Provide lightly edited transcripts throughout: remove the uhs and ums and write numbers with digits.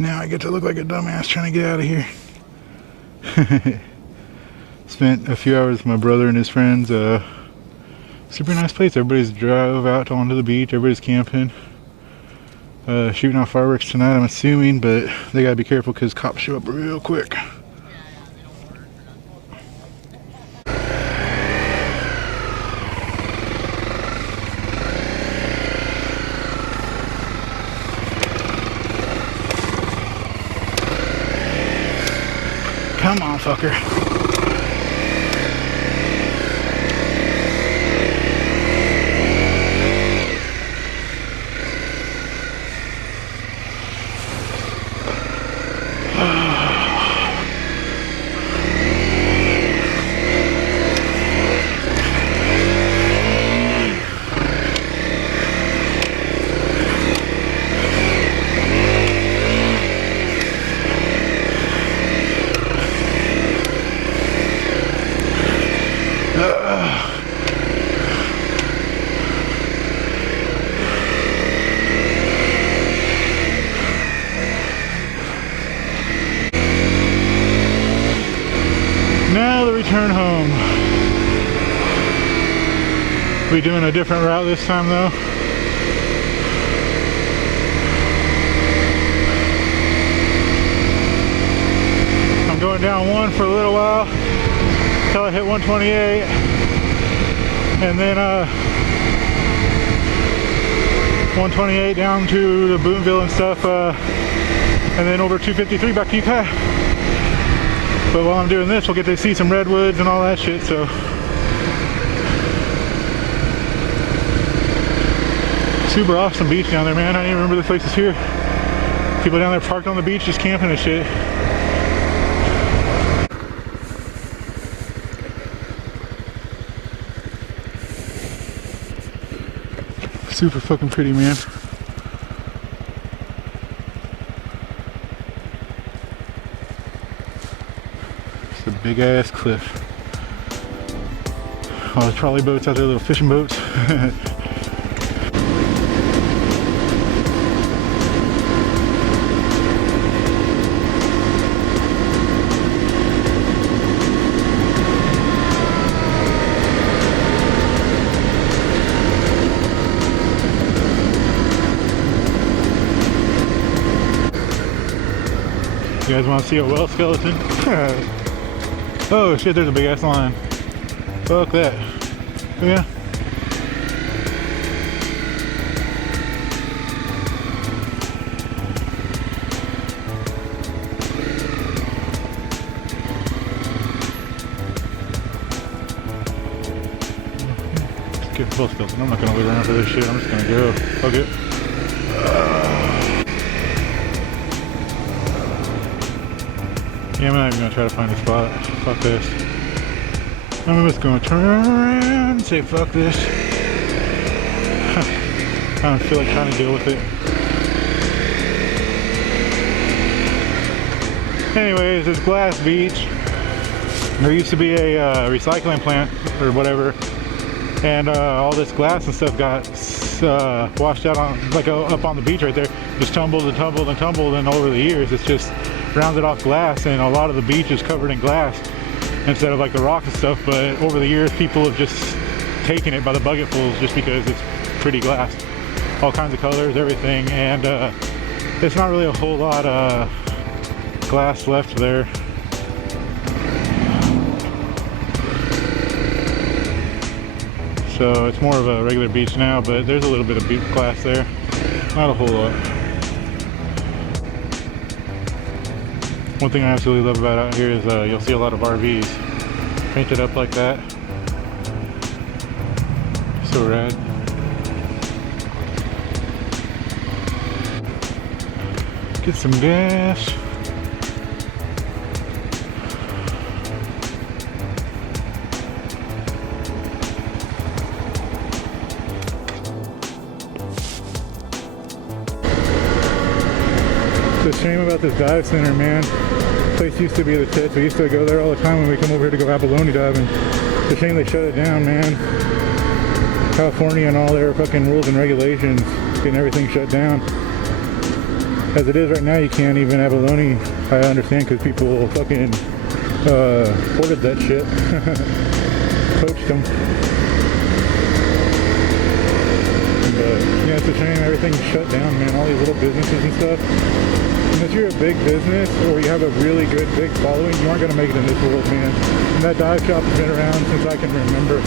Now I get to look like a dumbass trying to get out of here. Spent a few hours with my brother and his friends. Super nice place. Everybody's drove out onto the beach. Everybody's camping. Shooting off fireworks tonight, I'm assuming, but they gotta be careful because cops show up real quick. Come on, fucker. Now the return home. We doing a different route this time though. I'm going down one for a little while until I hit 128, and then 128 down to the Boonville and stuff, and then over 253 back to Ukiah. But while I'm doing this, we'll get to see some redwoods and all that shit, so. Super awesome beach down there, man. I didn't even remember this place is here. People down there parked on the beach just camping and shit. Super fucking pretty, man. It's a big ass cliff. All the trolley boats out there, little fishing boats. You guys want to see a whale skeleton? Oh shit, there's a big ass line. Fuck that. Yeah. Let's get a whale skeleton. I'm not gonna wait around for this shit. I'm just gonna go. Fuck it. Yeah, I'm not even gonna try to find a spot. Fuck this. I'm just gonna turn around and say fuck this. I don't feel like trying to deal with it. Anyways, this glass beach. There used to be a recycling plant or whatever, and all this glass and stuff got washed out on, like up on the beach right there. Just tumbled and tumbled and tumbled, and over the years it's just rounded off glass, and a lot of the beach is covered in glass instead of like the rocks and stuff. But over the years people have just taken it by the bucketfuls just because it's pretty glass, all kinds of colors, everything, and it's not really a whole lot of glass left there. So it's more of a regular beach now, but there's a little bit of beach glass there, not a whole lot. One thing I absolutely love about out here is you'll see a lot of RVs painted up like that. So rad. Get some gas. The shame about this dive center, man. Place used to be the tits. We used to go there all the time when we come over here to go abalone diving. It's a shame they shut it down, man. California and all their fucking rules and regulations getting everything shut down. As it is right now, you can't even abalone. I understand because people fucking hoarded that shit. Poached them. But yeah, it's a shame everything's shut down, man. All these little businesses and stuff. Unless you're a big business or you have a really good big following, you aren't gonna make it in this world, man. And that dive shop has been around since I can remember.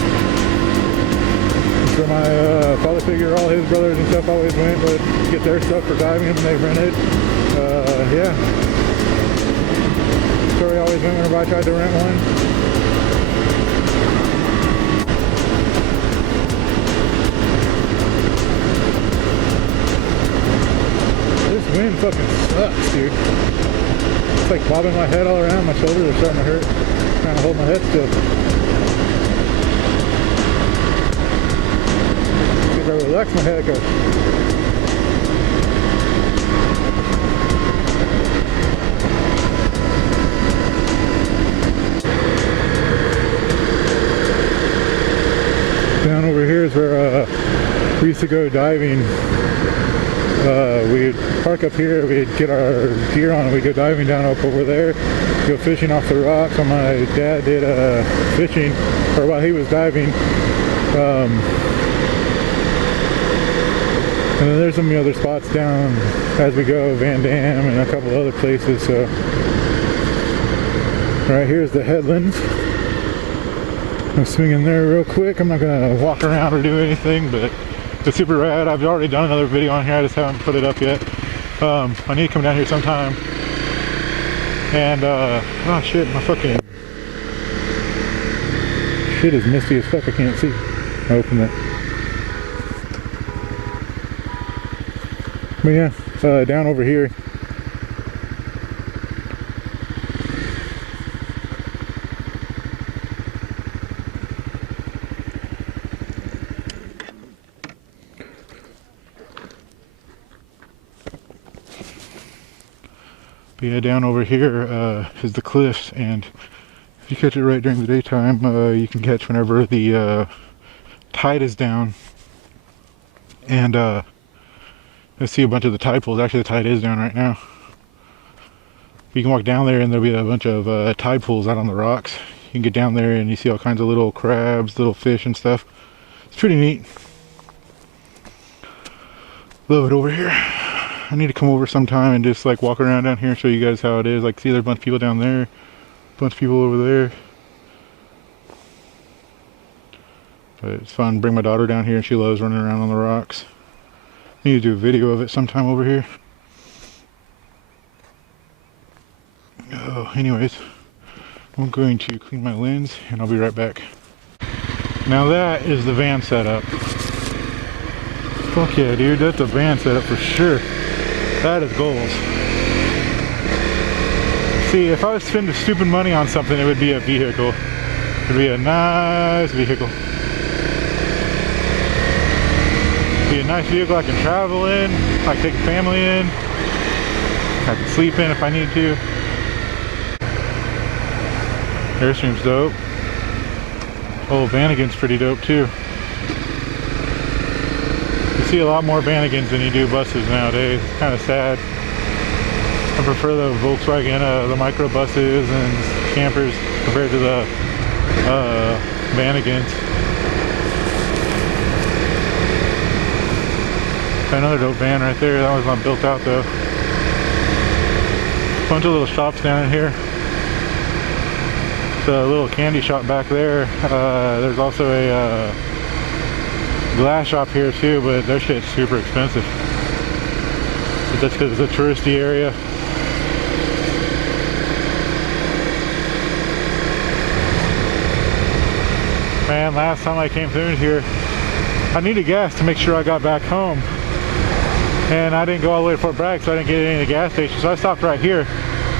For my father figure, all his brothers and stuff always went to get their stuff for diving and they rented. Yeah. Story always went whenever I tried to rent one. This wind fucking sucks, dude. It's like bobbing my head all around. My shoulders are starting to hurt. Trying to hold my head still. If I relax my head, it goes. Down over here is where we used to go diving. We'd park up here, we'd get our gear on, and we'd go diving down up over there, go fishing off the rocks. So my dad did fishing, or while he was diving. And then there's some other spots down as we go, Van Dam and a couple other places. So right here's the headlands. I'm swinging there real quick. I'm not gonna walk around or do anything, but it's super rad. I've already done another video on here, I just haven't put it up yet. I need to come down here sometime. And oh shit, my fucking shit is misty as fuck. I can't see. I opened it. But yeah, down over here. But yeah, down over here is the cliffs, and if you catch it right during the daytime, you can catch whenever the tide is down. And I see a bunch of the tide pools. Actually, the tide is down right now. You can walk down there and there'll be a bunch of tide pools out on the rocks. You can get down there and you see all kinds of little crabs, little fish and stuff. It's pretty neat. Love it over here. I need to come over sometime and just like walk around down here and show you guys how it is. Like, see, there's a bunch of people down there, a bunch of people over there. But it's fun. Bring my daughter down here and she loves running around on the rocks. I need to do a video of it sometime over here. Oh, anyways, I'm going to clean my lens and I'll be right back. Now that is the van setup. Fuck yeah, dude, that's a van setup for sure. That is goals. See, if I was spending stupid money on something, it would be a vehicle. It would be a nice vehicle. Be a nice vehicle I can travel in, I can take a family in, I can sleep in if I need to. Airstream's dope. Oh, Vanagon's pretty dope too. You see a lot more Vanagons than you do buses nowadays. It's kind of sad. I prefer the Volkswagen, the micro buses and campers compared to the Vanagons. Another dope van right there. That one's not built out though. Bunch of little shops down in here. It's a little candy shop back there. There's also a glass shop here too, but their shit's super expensive. But that's because it's a touristy area. Man, last time I came through here, I needed gas to make sure I got back home. And I didn't go all the way to Fort Bragg, so I didn't get any of the gas stations. So I stopped right here,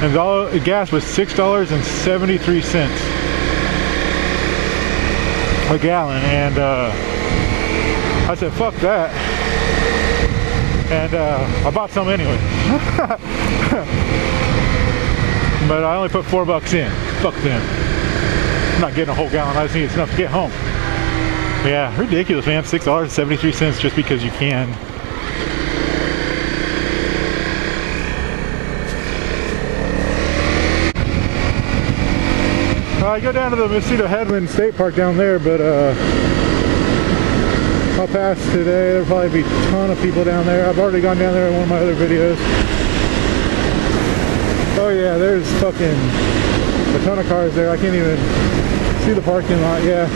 and the gas was $6.73 a gallon. And I said, fuck that. And I bought some anyway. But I only put $4 in. Fuck them. I'm not getting a whole gallon. I just need enough to get home. But yeah, ridiculous, man. $6.73 just because you can. I go down to the Mosquito Headland State Park down there, but I'll pass today. There'll probably be a ton of people down there. I've already gone down there in one of my other videos. Oh yeah, there's fucking a ton of cars there. I can't even see the parking lot. Yeah.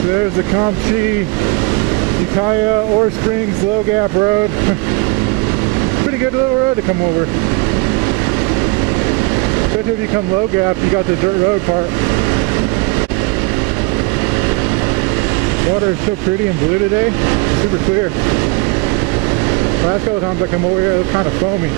So there's the Compchi, Ukiah, Ore Springs, Low Gap Road. Pretty good little road to come over. Especially if you come Low Gap, you got the dirt road part. Water is so pretty and blue today, super clear. Last couple of times I come over here, it was kind of foamy.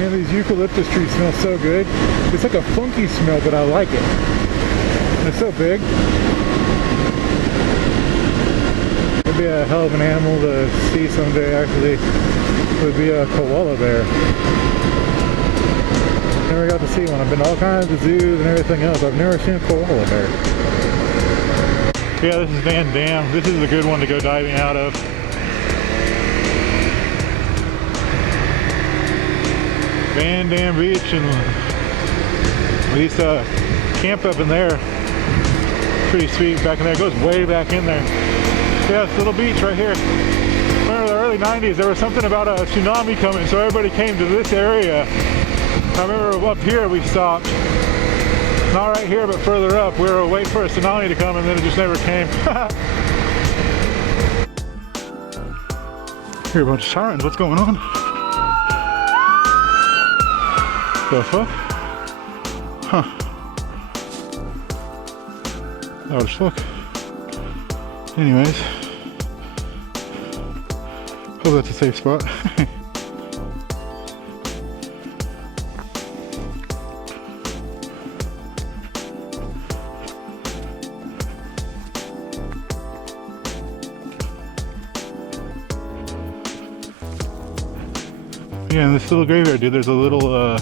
Man, these eucalyptus trees smell so good. It's like a funky smell, but I like it. They're so big. It'd be a hell of an animal to see someday, actually. It would be a koala bear. Never got to see one. I've been to all kinds of zoos and everything else. I've never seen a koala bear. Yeah, this is Van Dam. This is a good one to go diving out of. Van Dam Beach, and we used to camp up in there. Pretty sweet back in there. It goes way back in there. Yeah, this little beach right here. Remember the early 90s, there was something about a tsunami coming, so everybody came to this area. I remember up here we stopped. Not right here, but further up. We were waiting for a tsunami to come, and then it just never came. Hear a bunch of sirens. What's going on? The fuck? Huh. Loud as fuck. Anyways. Hope that's a safe spot. Yeah, in this little graveyard, dude, there's a little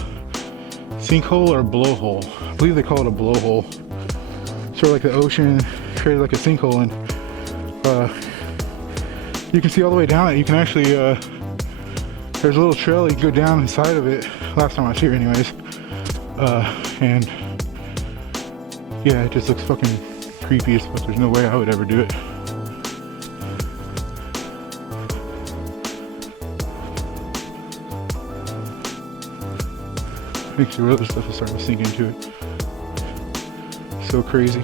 sinkhole or blowhole. I believe they call it a blowhole. Sort of like the ocean created like a sinkhole, and you can see all the way down it. You can actually, there's a little trail you can go down inside of it. Last time I was here anyways. And yeah, it just looks fucking creepy as fuck. There's no way I would ever do it. Makes your other stuff is starting to sink into it. So crazy.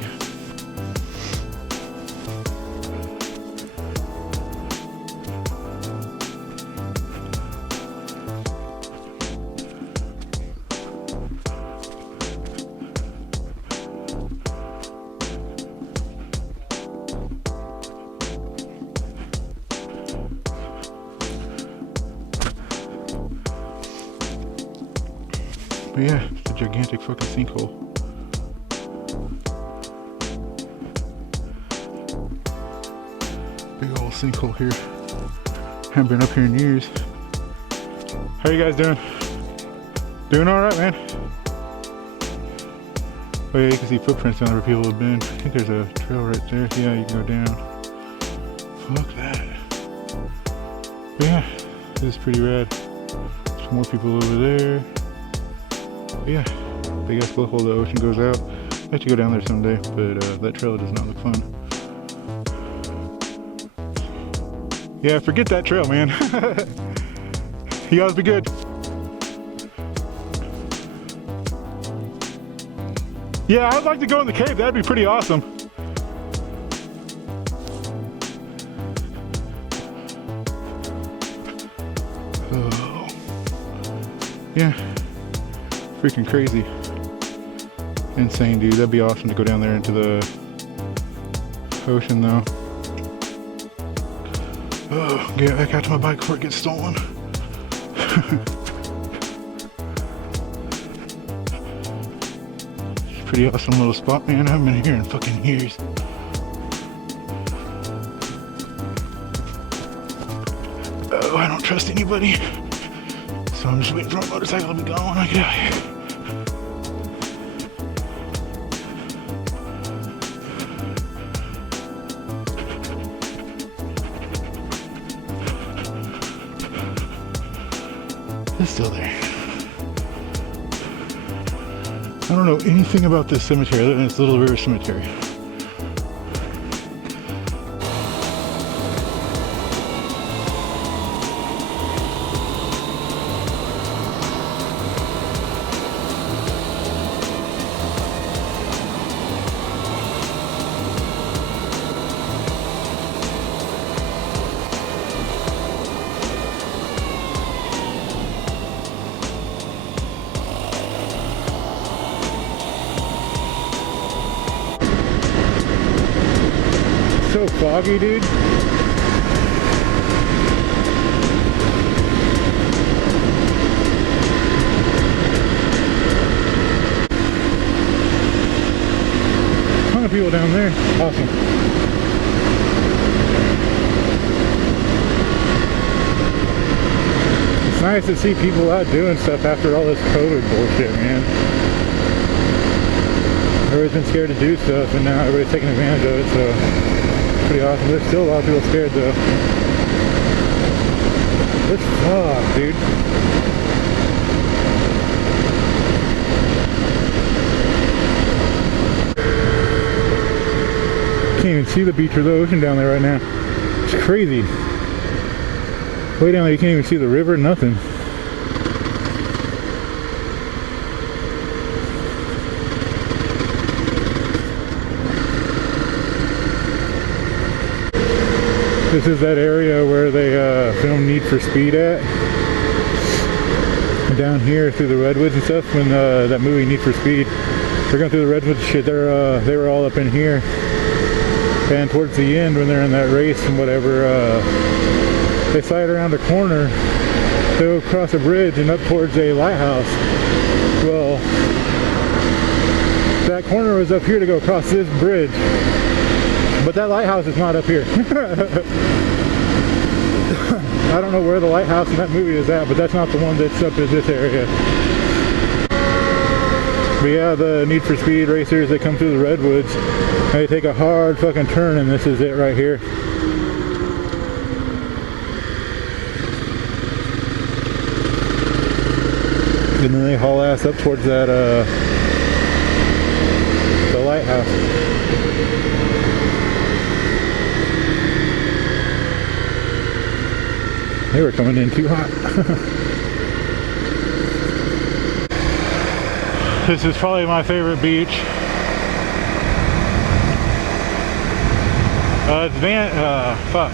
But yeah, it's a gigantic fucking sinkhole. Big old sinkhole here. Haven't been up here in years. How you guys doing? Doing alright, man? Oh yeah, you can see footprints down where people have been. I think there's a trail right there. Yeah, you can go down. Fuck that. But yeah, this is pretty rad. There's more people over there. Yeah, big ass blowhole, the ocean goes out. I'd like to go down there someday, but that trail does not look fun. Yeah, forget that trail, man. You guys be good. Yeah, I'd like to go in the cave. That'd be pretty awesome. Oh. Yeah. Freaking crazy. Insane, dude. That'd be awesome to go down there into the ocean, though. Oh, get back out to my bike before it gets stolen. Pretty awesome little spot, man. I haven't been here in fucking years. Oh, I don't trust anybody. So I'm just waiting for my motorcycle to be gone when I get out here. It's still there. I don't know anything about this cemetery other than it's Little River Cemetery. So foggy, dude. Ton of people down there. Awesome. It's nice to see people out doing stuff after all this COVID bullshit, man. Everybody's been scared to do stuff, and now everybody's taking advantage of it, so pretty awesome. There's still a lot of people scared though. This fog, dude. Can't even see the beach or the ocean down there right now. It's crazy. Way down there you can't even see the river, nothing. This is that area where they filmed Need for Speed at. And down here through the Redwoods and stuff, when that movie Need for Speed, they're going through the Redwoods shit, they were all up in here. And towards the end, when they're in that race and whatever, they slide around a corner, they go across a bridge and up towards a lighthouse. Well, that corner was up here to go across this bridge. But that lighthouse is not up here. I don't know where the lighthouse in that movie is at, but that's not the one that's up in this area. But yeah, the Need for Speed racers, they come through the Redwoods, and they take a hard fucking turn, and this is it right here. And then they haul ass up towards that, the lighthouse. They were coming in too hot. This is probably my favorite beach. It's fuck.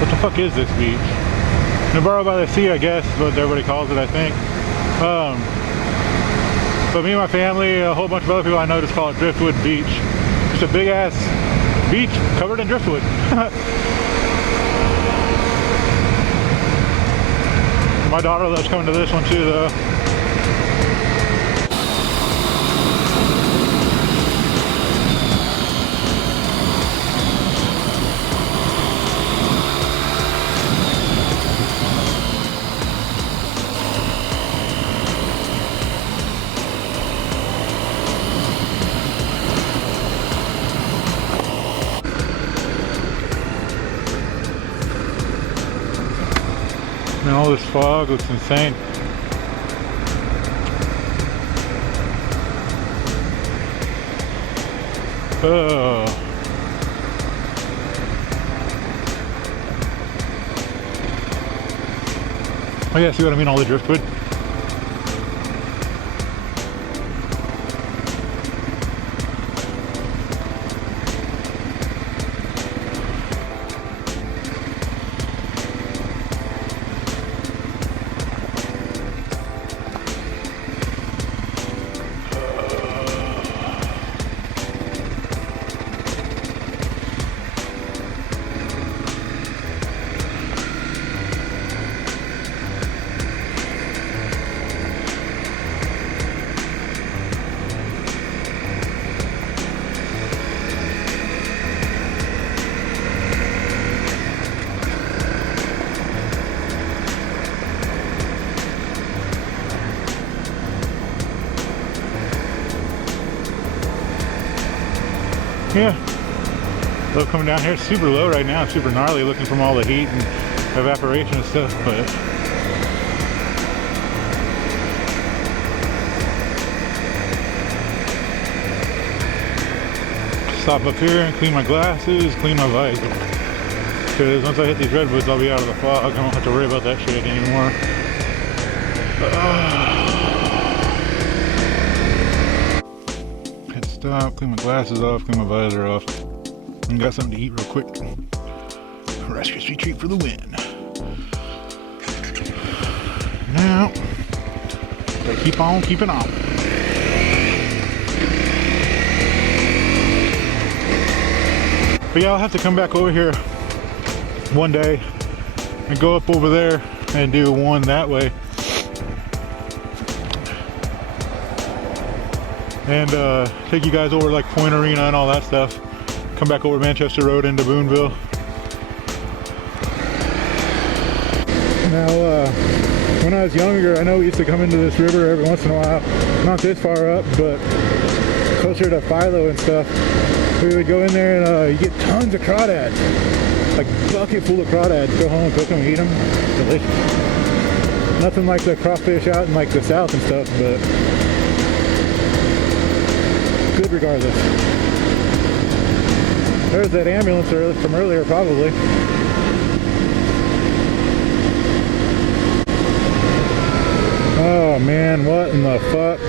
What the fuck is this beach? Navarro by the Sea, I guess, is what everybody calls it, I think. But me and my family, a whole bunch of other people I know just call it Driftwood Beach. It's a big ass beach covered in driftwood. My daughter loves coming to this one too, though. And all this fog looks insane. Oh. Oh yeah, see what I mean? All the driftwood. Yeah, low coming down here, it's super low right now, it's super gnarly looking from all the heat and evaporation and stuff, but Stop up here and clean my glasses, clean my visor. Because once I hit these redwoods, I'll be out of the fog. I don't have to worry about that shit anymore. Hit stop, clean my glasses off, clean my visor off. And got something to eat real quick. Rice Krispie treat for the win. Now, gotta keep on keeping on. But yeah, I'll have to come back over here one day and go up over there and do one that way. And take you guys over like Point Arena and all that stuff. Come back over Manchester Road into Boonville. Now, when I was younger, I know we used to come into this river every once in a while. Not this far up, but closer to Philo and stuff. We would go in there and you get tons of crawdads. Like bucket full of crawdads. Go home, cook them, eat them. Delicious. Nothing like the crawfish out in like the south and stuff, but good regardless. There's that ambulance from earlier, probably. Oh man, what in the fuck?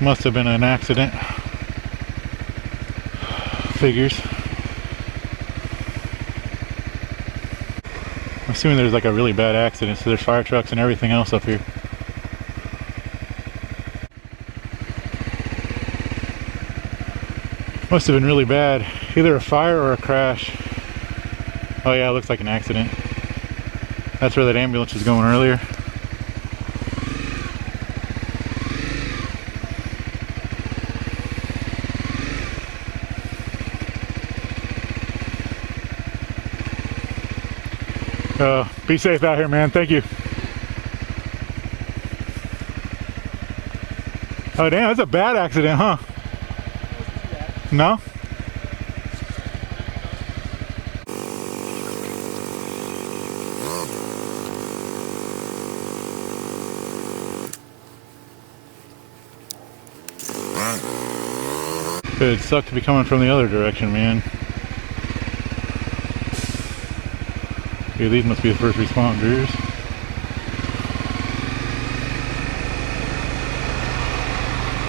Must have been an accident. Figures. I'm assuming there's like a really bad accident, so there's fire trucks and everything else up here. Must have been really bad. Either a fire or a crash. Oh yeah, it looks like an accident. That's where that ambulance was going earlier. Be safe out here, man. Thank you. Oh damn, that's a bad accident, huh? No? It sucked to be coming from the other direction, man. Okay, these must be the first responders.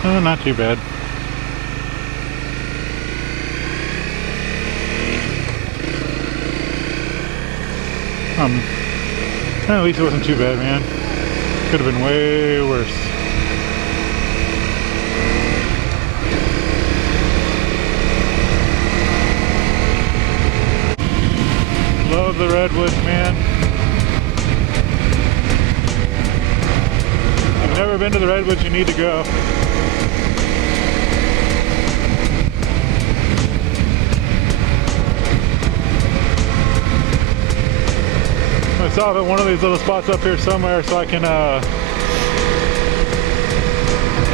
Oh, not too bad. At least it wasn't too bad, man. Could have been way worse. Love the Redwoods, man. If you've never been to the Redwoods, you need to go. I stop at one of these little spots up here somewhere so I can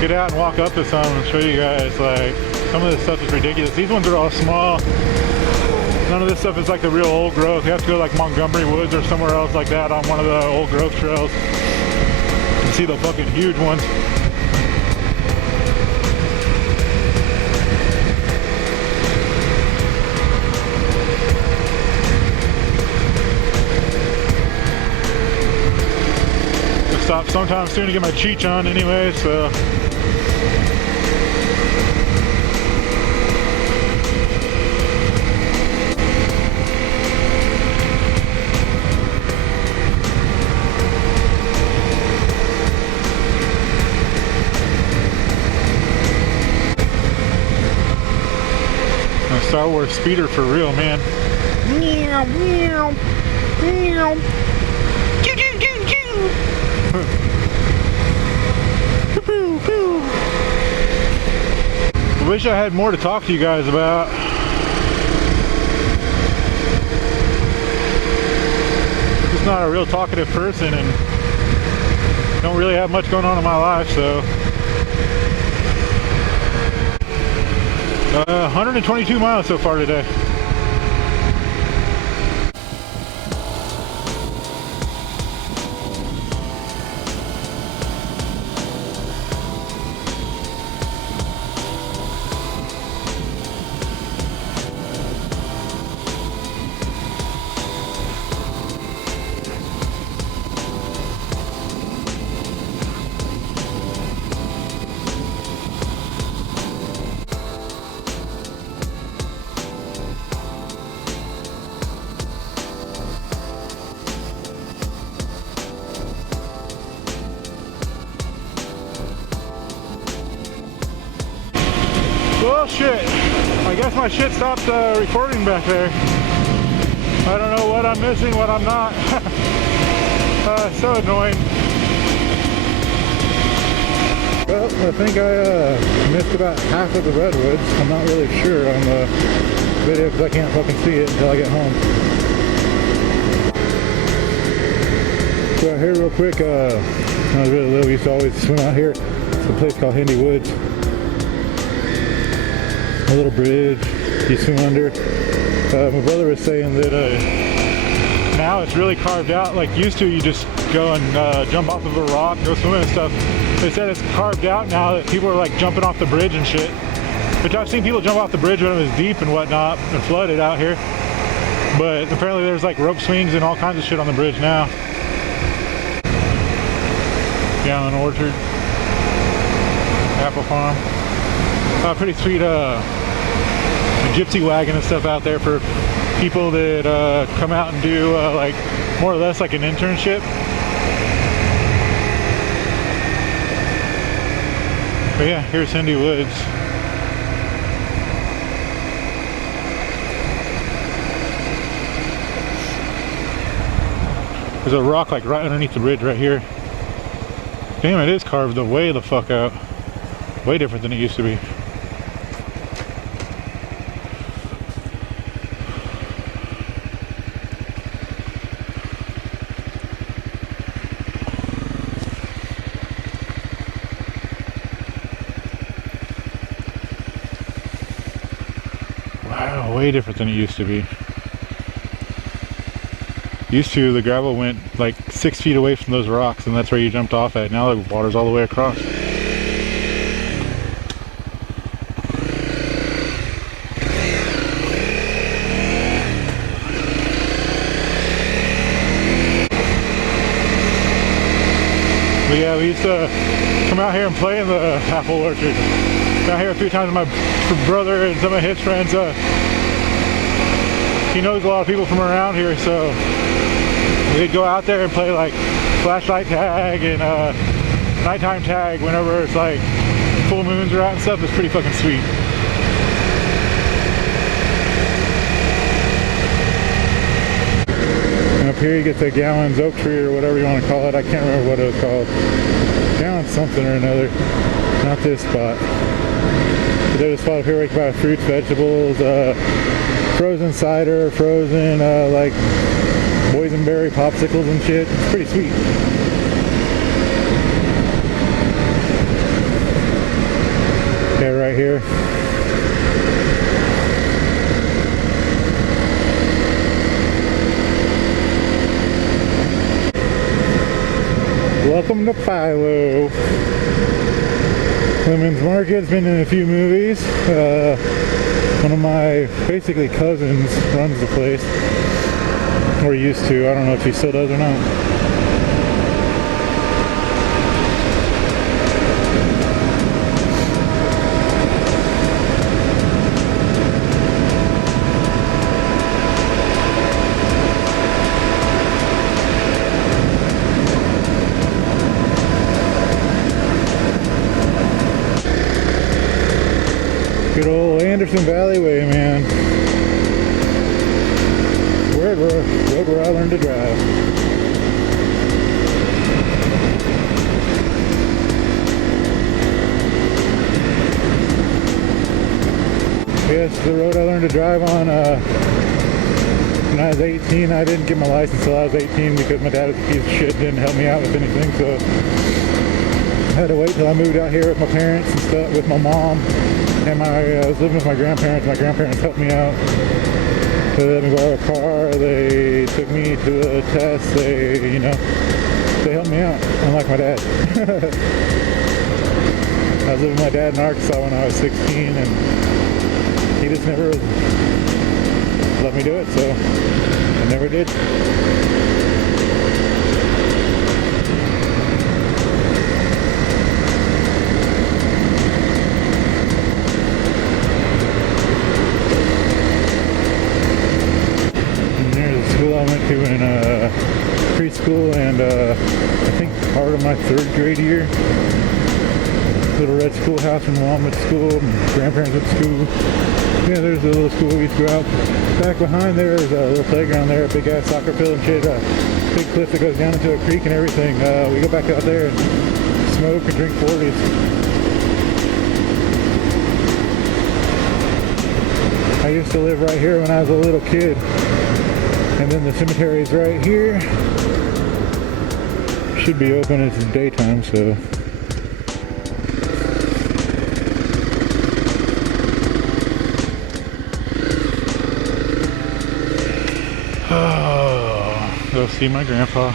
get out and walk up to some and show you guys. Like, some of this stuff is ridiculous. These ones are all small. None of this stuff is like the real old growth. You have to go like Montgomery Woods or somewhere else like that on one of the old growth trails and see the fucking huge ones. I'll stop sometime soon to get my cheech on anyway, so. Star Wars speeder for real, man. Meow, meow, meow. Choo, choo, choo, choo. Poo, poo. I wish I had more to talk to you guys about. Just not a real talkative person and don't really have much going on in my life, so. 122 miles so far today. shit. I guess my shit stopped recording back there. I don't know what I'm missing, what I'm not. So annoying. Well, I think I missed about half of the redwoods. I'm not really sure on the video because I can't fucking see it until I get home. So out here real quick, when I was really little, we used to always swim out here. It's a place called Redwoods. A little bridge you swim under. My brother was saying that now it's really carved out. Like used to, you just go and jump off of a rock, go swimming and stuff. They said it's carved out now that people are like jumping off the bridge and shit. Which I've seen people jump off the bridge when it was deep and whatnot and flooded out here. But apparently there's like rope swings and all kinds of shit on the bridge now. Gallon Orchard, apple farm. Pretty sweet gypsy wagon and stuff out there for people that come out and do like more or less like an internship. But yeah, here's Cindy Woods. There's a rock like right underneath the bridge right here. Damn, it is carved the way the fuck out. Way different than it used to be. Wow, way different than it used to be. Used to, the gravel went like 6 feet away from those rocks and that's where you jumped off at. Now the water's all the way across. But yeah, we used to come out here and play in the apple orchard. Been out here a few times with my brother and some of his friends. He knows a lot of people from around here, so we'd go out there and play like flashlight tag and nighttime tag whenever it's like full moons are out and stuff. It's pretty fucking sweet. And up here you get the Gallon's oak tree or whatever you want to call it. I can't remember what it was called. Gallon's something or another. Not this spot. But there's a spot up here where you can buy fruits, vegetables, frozen cider, frozen like boysenberry popsicles and shit. It's pretty sweet. Yeah, right here. Welcome to Philo. Women's Market's been in a few movies. One of my basically cousins runs the place, or used to. I don't know if he still does or not. Good old Anderson Valley Way, man. Road where I learned to drive. Yes, the road I learned to drive on when I was 18. I didn't get my license until I was 18 because my dad was a piece of shit, didn't help me out with anything, so I had to wait till I moved out here with my parents and stuff, with my mom. And I was living with my grandparents. My grandparents helped me out. They let me borrow a car. They took me to the test. They helped me out. Unlike my dad. I was living with my dad in Arkansas when I was 16, and he just never let me do it. So I never did. I went to in preschool and I think part of my 3rd grade year. little red schoolhouse when mom went to school, and grandparents went to school. Yeah, there's a little school we used to go out. Back behind there is a little playground there, a big ass soccer field and shit, a big cliff that goes down into a creek and everything. We go back out there and smoke and drink 40s. I used to live right here when I was a little kid. And then the cemetery is right here. Should be open, it's daytime, so. Oh, go see my grandpa.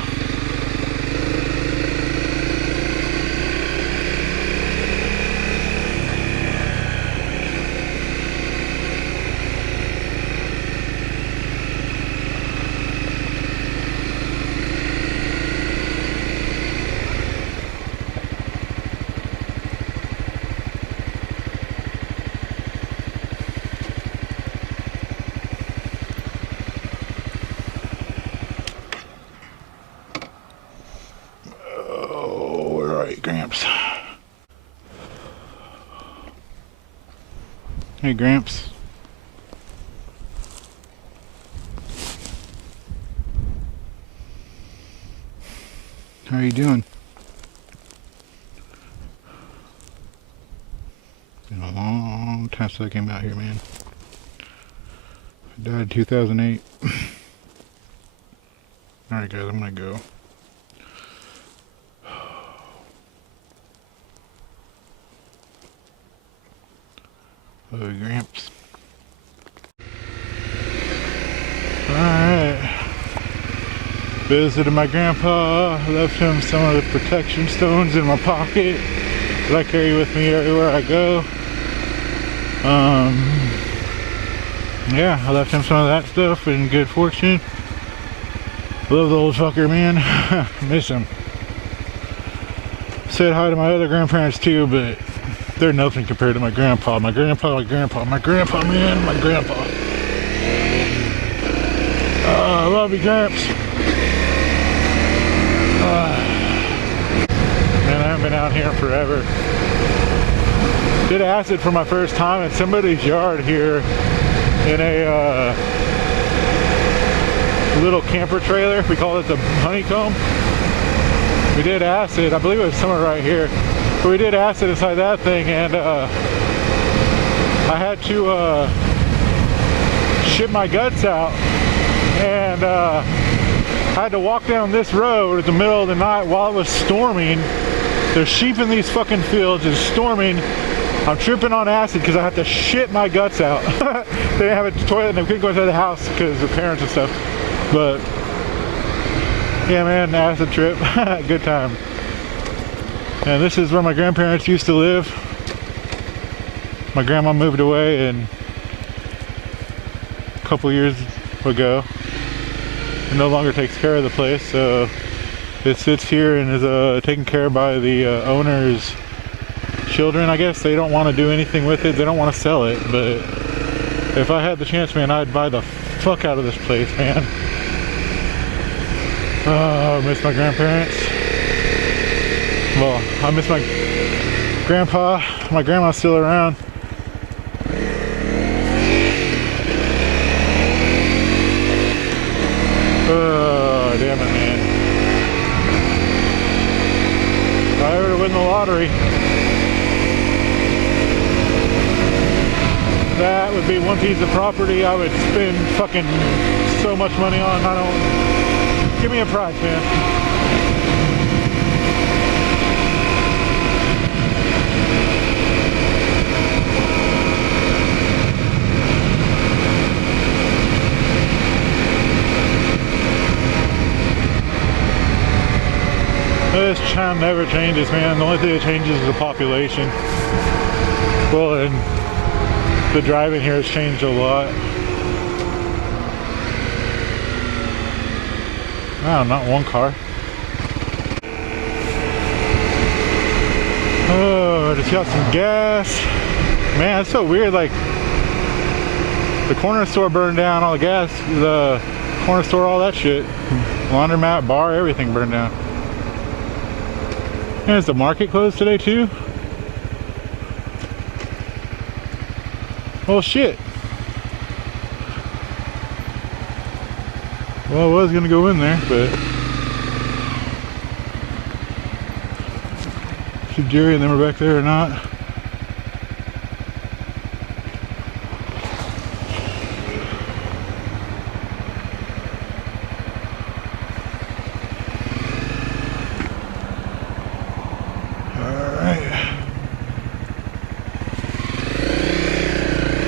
Gramps. Hey, Gramps. How are you doing? It's been a long time since I came out here, man. I died in 2008. Alright guys, I'm gonna go. Oh, Gramps. Alright. Visited my grandpa. Left him some of the protection stones in my pocket that I carry with me everywhere I go. Yeah, I left him some of that stuff in good fortune. Love the old fucker, man. Miss him. Said hi to my other grandparents too, but they're nothing compared to my grandpa. My grandpa, man, my grandpa. I love you, Gramps. Man, I haven't been out here forever. Did acid for my first time in somebody's yard here in a little camper trailer. We call it the honeycomb. We did acid, I believe it was somewhere right here. But we did acid inside that thing, and I had to shit my guts out, and I had to walk down this road in the middle of the night while it was storming. There's sheep in these fucking fields, it's storming. I'm tripping on acid because I had to shit my guts out. They didn't have a toilet and they couldn't go inside the house because of parents and stuff. But yeah, man, acid trip. Good time. And this is where my grandparents used to live. My grandma moved away a couple years ago. It no longer takes care of the place, so it sits here and is taken care of by the owner's children, I guess. They don't want to do anything with it. They don't want to sell it, but if I had the chance, man, I'd buy the fuck out of this place, man. Oh, I miss my grandparents. Well, I miss my grandpa. My grandma's still around. Oh, damn it, man. If I ever win the lottery, that would be one piece of property I would spend fucking so much money on. I don't... Give me a price, man. This town never changes, man. The only thing that changes is the population. Well, and the driving here has changed a lot. Wow, not one car. Oh, I just got some gas. Man, it's so weird, like the corner store burned down, all the gas, the corner store, all that shit. Laundromat, bar, everything burned down. And is the market closed today too? Oh shit. Well, I was gonna go in there, but see if Jerry and them are back there or not.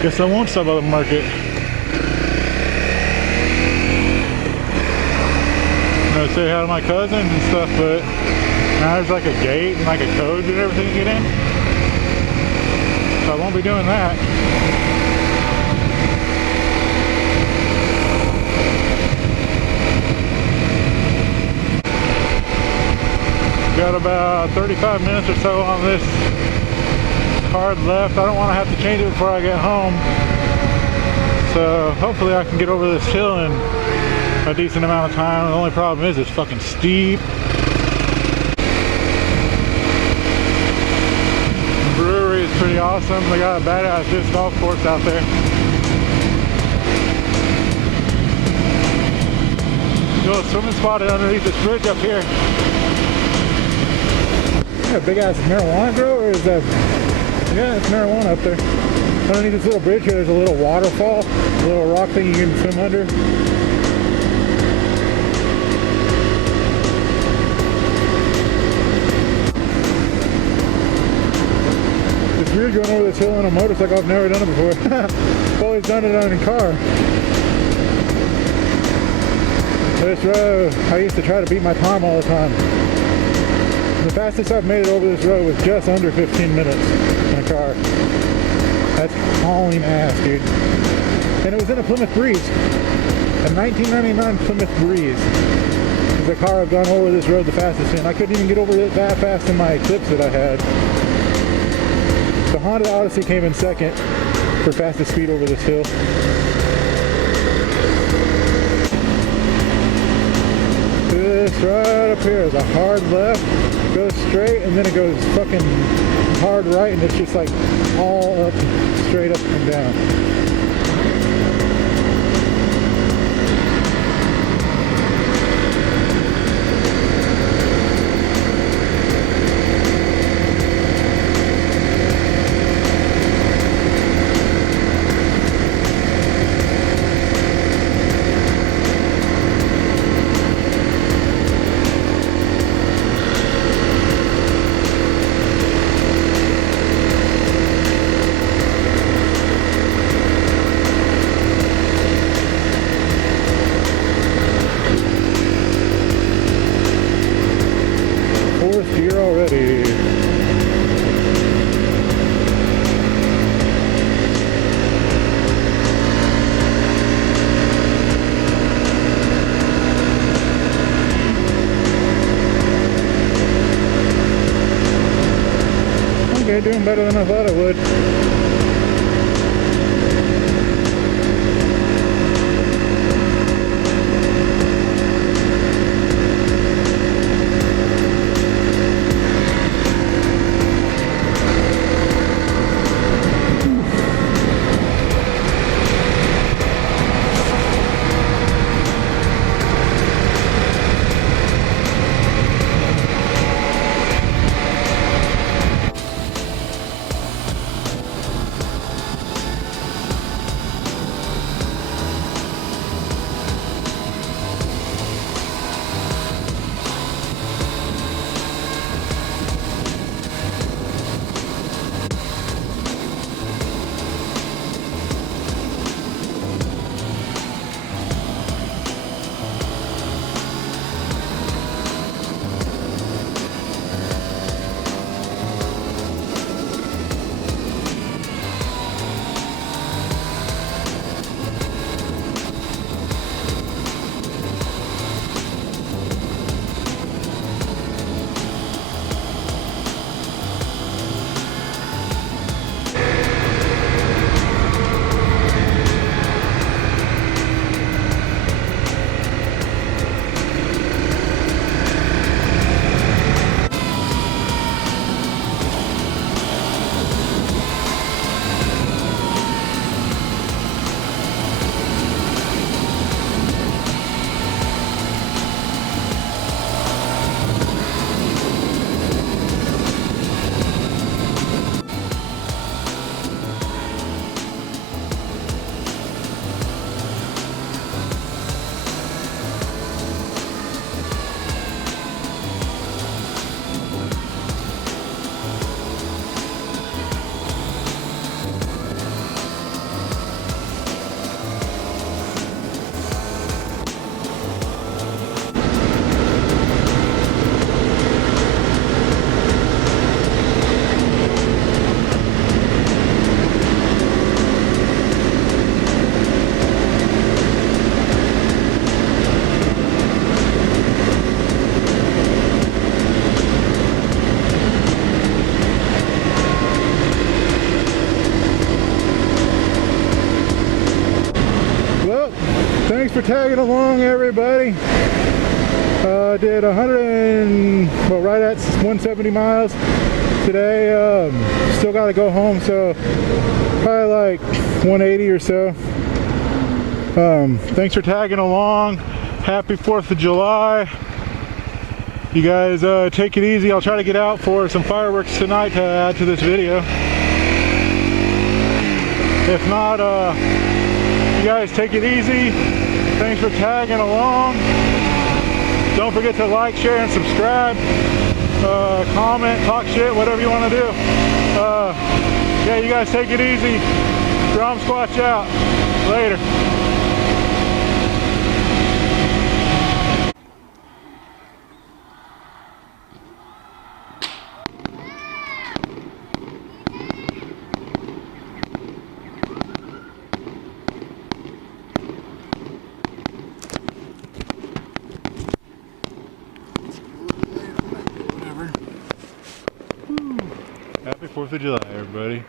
Guess I won't stop by the market. I'm gonna say hi to my cousins and stuff, but now there's like a gate and like a code and everything to get in. So I won't be doing that. Got about 35 minutes or so on this hard left. I don't want to have to change it before I get home, so hopefully I can get over this hill in a decent amount of time. The only problem is it's fucking steep. The brewery is pretty awesome. They got a badass disc golf course out there. Little swimming spot underneath this bridge up here. Is that a big ass marijuana grow, or is that? Yeah, it's marijuana up there. Underneath this little bridge here, there's a little waterfall, a little rock thing you can swim under. It's weird going over this hill on a motorcycle. I've never done it before. I've always done it on a car. This road, I used to try to beat my time all the time. The fastest I've made it over this road was just under 15 minutes in a car. That's hauling ass, dude. And it was in a Plymouth Breeze. A 1999 Plymouth Breeze is the car I've gone over this road the fastest in. I couldn't even get over it that fast in my Eclipse that I had. The Honda Odyssey came in second for fastest speed over this hill. This right up here is a hard left, goes straight, and then it goes fucking hard right, and it's just like all up, straight up and down. Doing better than I thought I would. for tagging along, everybody. Did 170 miles today. Still got to go home, so probably like 180 or so. Thanks for tagging along. Happy 4th of July. You guys take it easy. I'll try to get out for some fireworks tonight to add to this video. If not, you guys take it easy. Thanks for tagging along. Don't forget to like, share, and subscribe. Comment, talk shit, whatever you want to do. Yeah, you guys take it easy. Grom Squatch out. Later. Happy 4th of July, everybody.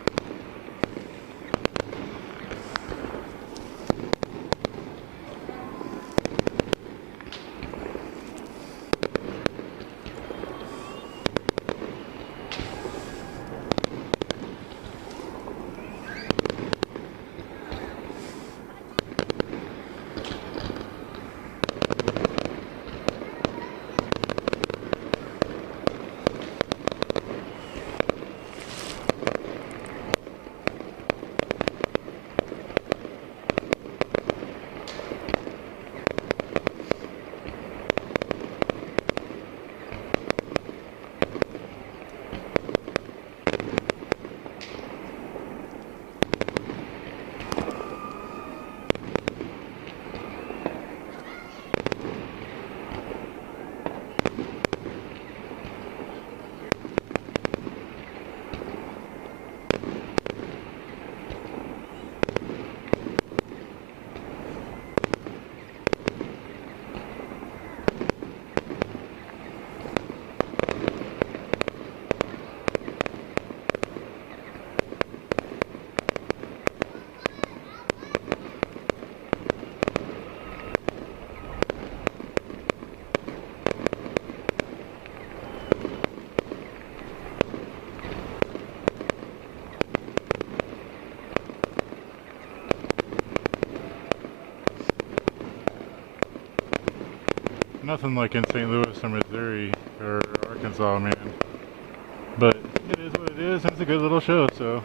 Nothing like in St. Louis or Missouri or Arkansas, man. But it is what it is, and it's a good little show, so.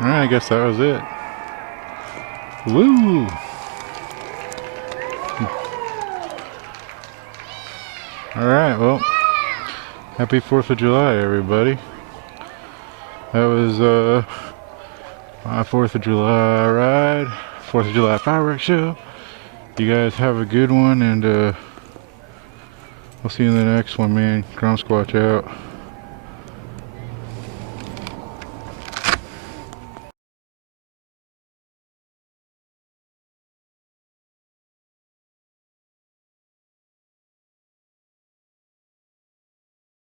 Alright, I guess that was it. Woo! Alright, well, happy 4th of July, everybody. That was my 4th of July ride, 4th of July fireworks show. You guys have a good one, and we'll see you in the next one, man. Grom Squatch out.